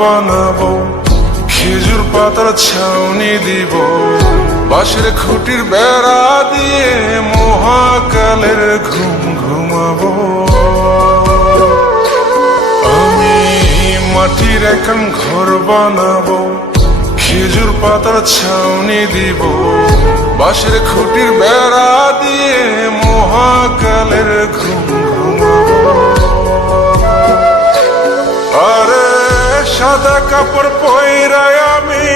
বানাবো, খেজুর পাতার ছাউনি দিব, বাঁশের খুঁটির বেড়া দিয়ে মহাকালের ঘুম ঘুমাবো। আমি মাটির এখন ঘর বানাবো, খেজুর পাতার ছাউনি দিব, বাঁশের খুঁটির বেড়া দিয়ে মহাকালের ঘুম ঘুমাবো। আরে সাদা কাপড় পয়রায় আমি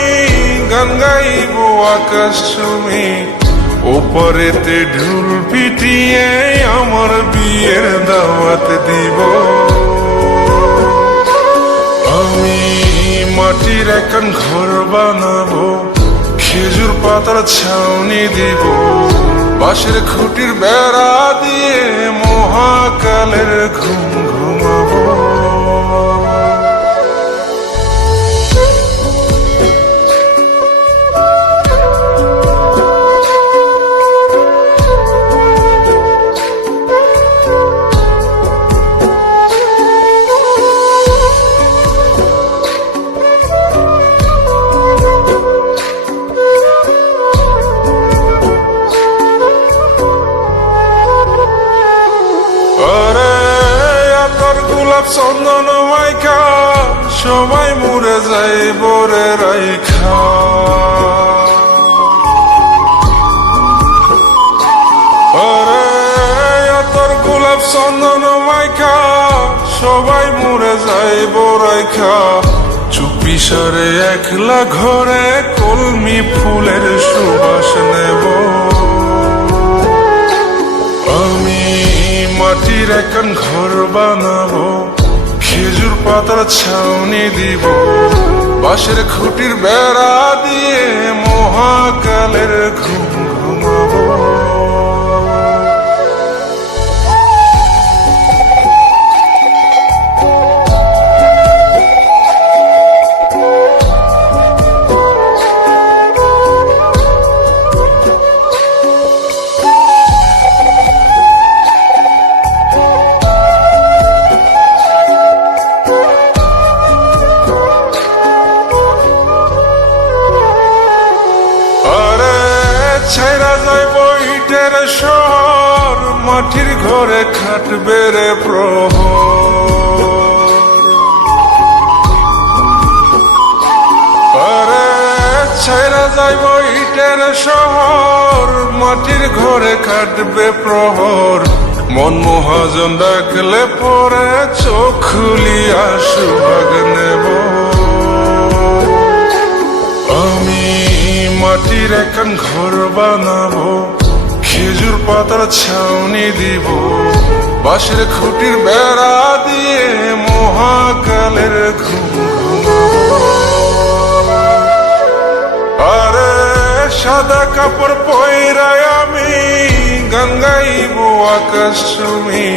গান গাইব আকাশ চুমি, ওপরেতে ঢুল পিটিয়ে আমার বিয়ের দাওয়াত দিব। আমি মাটির এখন ঘর বানাবো, খেজুর পাতার ছাউনি দিব, বাঁশের খুঁটির বেড়া দিয়ে মহাকালের ঘুম ঘুমাবো। চন্দন মাইখা সবাই মরে যাই বরে রাইখা, আরে তোর গোলাপ চন্দন মাইখা সবাই মরে যাই বরাইখা, চুপি সরে একলা ঘরে কলমি ফুলের সুবাস নেব। আমি মাটির এখন ঘর বানাবো, খেজুর পাতার ছাউনি দিব, বাঁশের খুঁটির বেড়া দিয়ে মহাকালের ঘুম ঘুমাবো। ছাইরা যাইব ইটের শহর, মাটির ঘরে খাটবে রে প্রহর। আরে ছাইরা যাইব ইটের শহর, মাটির ঘরে খাটবে প্রহর। মন মহাজন ডাকলে পরে চোখ খুলিয়া সুভাগ নেব। আমি মাটির এখন ঘর বানাবো, খেজুর পাতার ছাউনি দিব, বাঁশের খুঁটির বেড়া দিয়ে মহাকালের ঘুম ঘুমাবো। আরে সাদা কাপড় পয়রায় আমি গান গাইব আকাশ চুমি,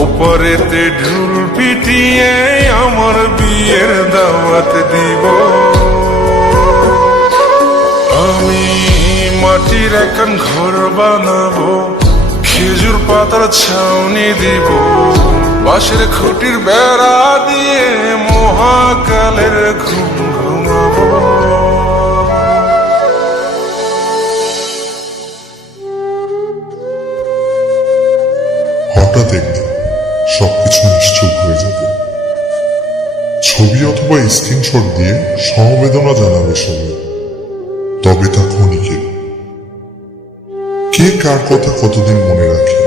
ওপরেতে ঢুল পিটিয়ে আমার বিয়ের দাওয়াত দিব। আমি মাটির এখন ঘর বানাবো, খেজুর পাতার ছাউনি দিব, বাঁশের খুঁটির বেড়া দিয়ে মহাকালের ঘুম ঘুমাবো। হঠাৎ একদিন সবকিছু নিশ্চুপ হয়ে যাবে। ছবি অথবা স্ক্রিনশট দিয়ে সমবেদনা জানাবে সবাই, তবে তা ক্ষণিকের। কে কার কথা কতদিন মনে রাখে?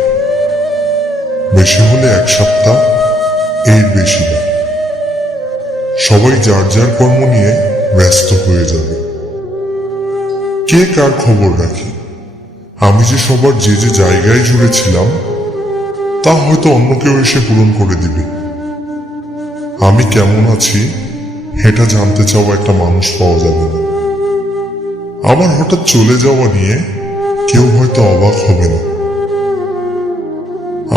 বেশি হলে এক সপ্তাহ, এর বেশি না। সবাই যার যার কর্ম নিয়ে ব্যস্ত হয়ে যাবে। কে কার খবর রাখে? আমি যে সবার যে যে জায়গায় জুড়েছিলাম তা হয়তো অন্য কেউ এসে পূরণ করে দিবে। আমি কেমন আছি এটা জানতে চাওয়া একটা মানুষ পাওয়া যাবে না। আমার হঠাৎ চলে যাওয়া নিয়ে কেউ হয়তো অবাক হবে না।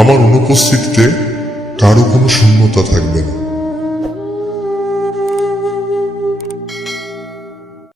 আমার অনুপস্থিতিতে কারো কোনো শূন্যতা থাকবে না।